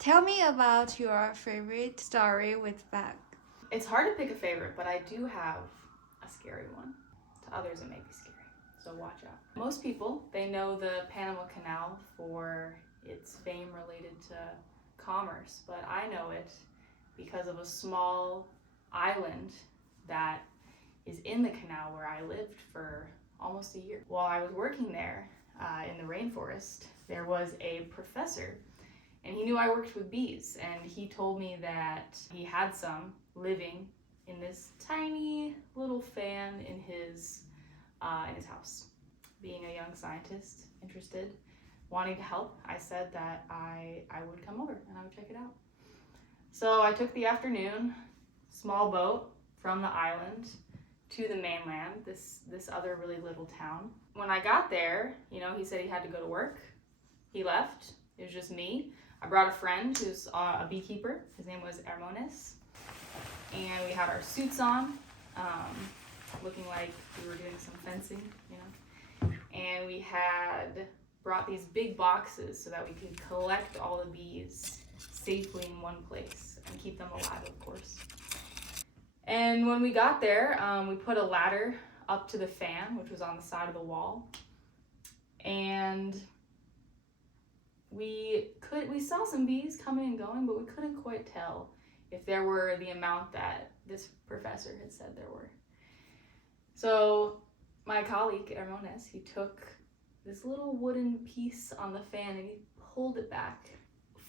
Tell me about your favorite story with bag. It's hard to pick a favorite, but I do have a scary one. To others, it may be scary, so watch out. Most people, they know the Panama Canal for its fame related to commerce, but I know it because of a small island that is in the canal where I lived for almost a year. While I was working there in the rainforest, there was a professor, and he knew I worked with bees, and he told me that he had some living in this tiny little fan in his house. Being a young scientist, interested, wanting to help, I said that I would come over and I would check it out. So I took the afternoon, small boat from the island to the mainland, this other really little town. When I got there, he said he had to go to work. He left. It was just me. I brought a friend who's a beekeeper. His name was Hermones. And we had our suits on, looking like we were doing some fencing, And we had brought these big boxes so that we could collect all the bees safely in one place and keep them alive, of course. And when we got there, we put a ladder up to the fan, which was on the side of the wall. And we saw some bees coming and going, but we couldn't quite tell if there were the amount that this professor had said there were. So my colleague, Hermones, he took this little wooden piece on the fan and he pulled it back.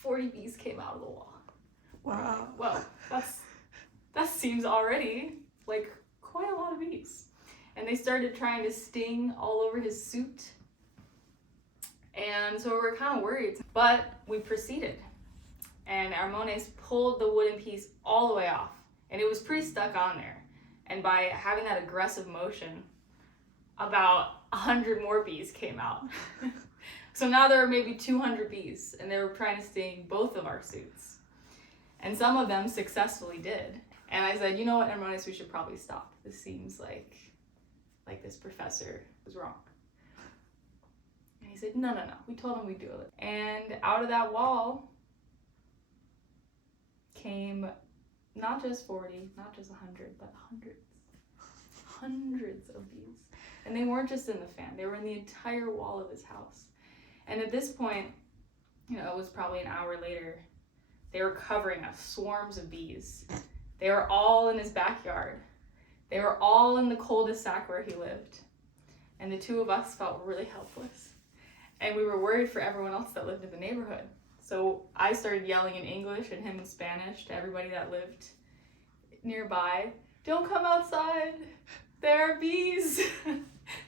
40 bees came out of the wall. Wow. Well, that seems already like quite a lot of bees. And they started trying to sting all over his suit. And so we were kind of worried, but we proceeded. And Hermones pulled the wooden piece all the way off, and it was pretty stuck on there. And by having that aggressive motion, about 100 more bees came out. So now there were maybe 200 bees, and they were trying to sting both of our suits. And some of them successfully did. And I said, you know what, Hermones, we should probably stop. This seems like this professor was wrong. And he said, no, we told him we'd do it. And out of that wall came not just 40, not just 100, but hundreds of bees. And they weren't just in the fan, they were in the entire wall of his house. And at this point, it was probably an hour later, they were covering us, swarms of bees. They were all in his backyard. They were all in the cul-de-sac where he lived. And the two of us felt really helpless. And we were worried for everyone else that lived in the neighborhood. So I started yelling in English and him in Spanish to everybody that lived nearby. Don't come outside. There are bees.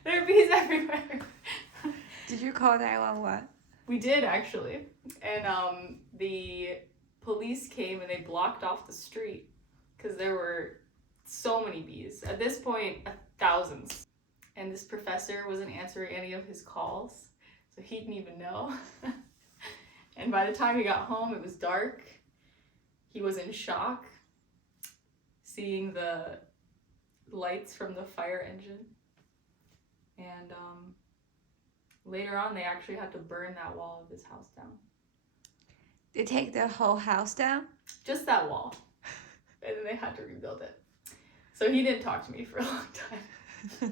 There are bees everywhere. Did you call 911? We did, actually. And the police came and they blocked off the street because there were so many bees. At this point, thousands. And this professor wasn't answering any of his calls, so he didn't even know. And by the time he got home, it was dark. He was in shock, seeing the lights from the fire engine. And later on, they actually had to burn that wall of his house down. They take the whole house down? Just that wall. And then they had to rebuild it. So he didn't talk to me for a long time.